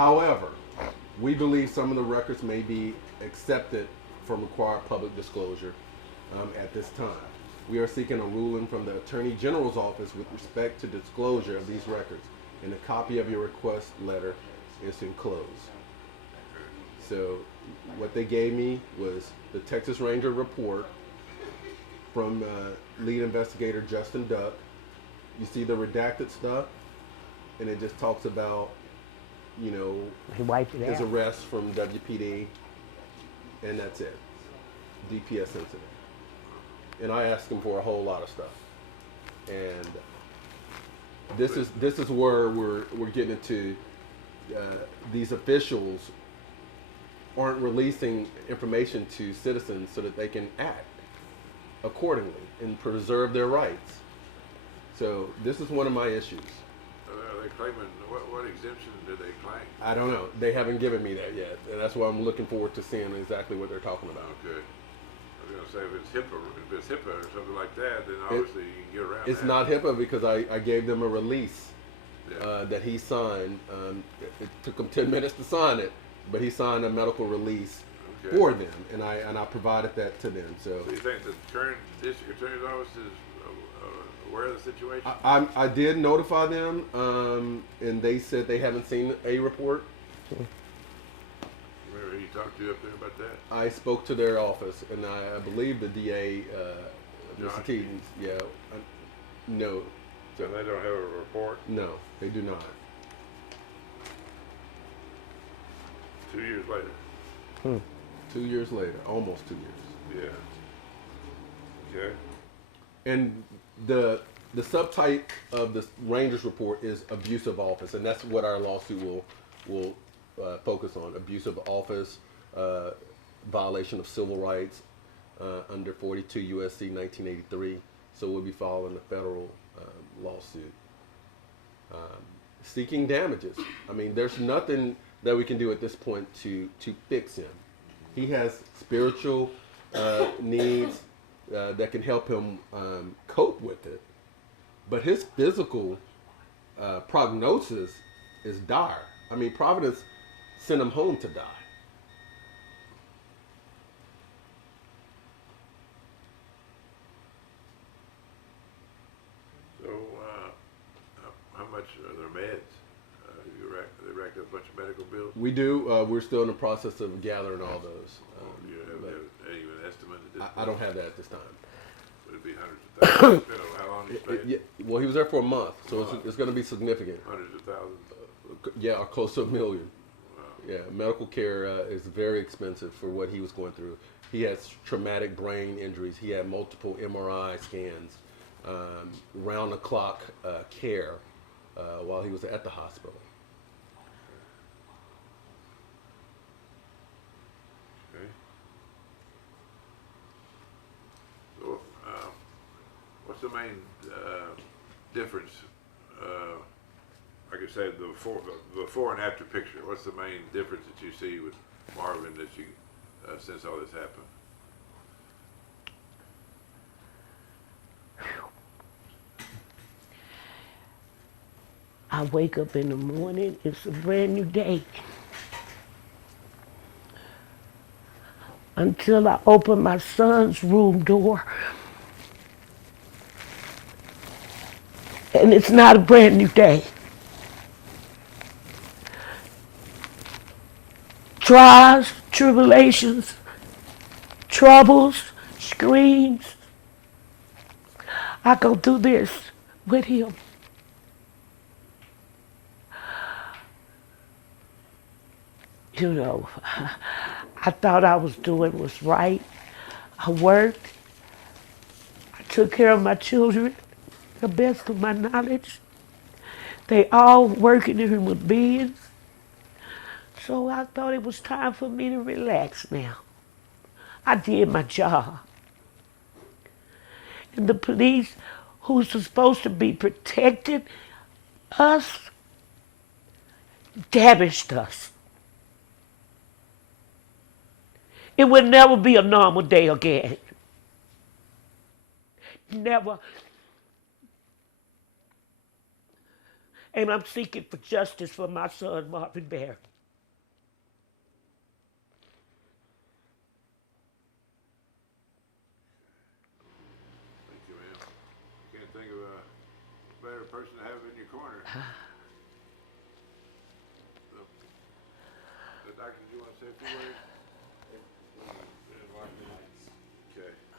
However, we believe some of the records may be accepted from required public disclosure at this time. We are seeking a ruling from the Attorney General's office with respect to disclosure of these records, and a copy of your request letter is enclosed. So what they gave me was the Texas Ranger report from lead investigator Justin Duck. You see the redacted stuff, and it just talks about, you know, He wiped it his out. arrest from WPD, and that's it. DPS incident. And I asked him for a whole lot of stuff. And this is where we're getting into these officials aren't releasing information to citizens so that they can act accordingly and preserve their rights. So this is one of my issues. Are they claiming, what exemption do they claim? I don't know. They haven't given me that yet, and that's why I'm looking forward to seeing exactly what they're talking about. Okay. I was going to say, if it's HIPAA or something like that, then obviously you can get around It's that. not HIPAA because I gave them a release Yeah. that he signed. It took him 10 minutes to sign it, but he signed a medical release Okay. for them, and I provided that to them. So So you think the current district attorney's office is aware of the situation? I did notify them, and they said they haven't seen a report. Remember he talked to you up there about that? I spoke to their office, and I believe the DA, Mr. Josh? Teetons, no. So they don't have a report? No, they do not. 2 years later? 2 years later, almost 2 years. Yeah. Okay. And the subtype of the Rangers report is abuse of office, and that's what our lawsuit will focus on: abuse of office, violation of civil rights under 42 USC 1983. So we'll be filing a federal lawsuit seeking damages. I mean, there's nothing that we can do at this point to fix him. He has spiritual needs that can help him cope with it, but his physical prognosis is dire. I mean, Providence sent him home to die. So, how much are their meds? They racked up a bunch of medical bills? We do. We're still in the process of gathering all those. Do you have any estimate at this point? I don't have that at this time. Would it be hundreds of thousands? Depending on how long you stayed? Well, he was there for a month, so it's going to be significant. Hundreds of thousands? Yeah, or close to $1 million. Wow. Yeah, medical care is very expensive for what he was going through. He has traumatic brain injuries. He had multiple MRI scans, round-the-clock care while he was at the hospital. Okay. So, what's the main difference? Like I said, the before and after picture. What's the main difference that you see with Marvin that you since all this happened? I wake up in the morning, it's a brand new day. Until I open my son's room door. And it's not a brand new day. Trials, tribulations, troubles, screams. I go through this with him. You know, I thought I was doing what's right. I worked. I took care of my children the best of my knowledge. They all working human beings. So I thought it was time for me to relax now. I did my job. And the police, who's supposed to be protecting us, damaged us. It would never be a normal day again. Never. And I'm seeking for justice for my son, Marvin Berry. better person to have in your corner. So, doctor, do you want to say a few words? It was in Marvin Heights. Okay.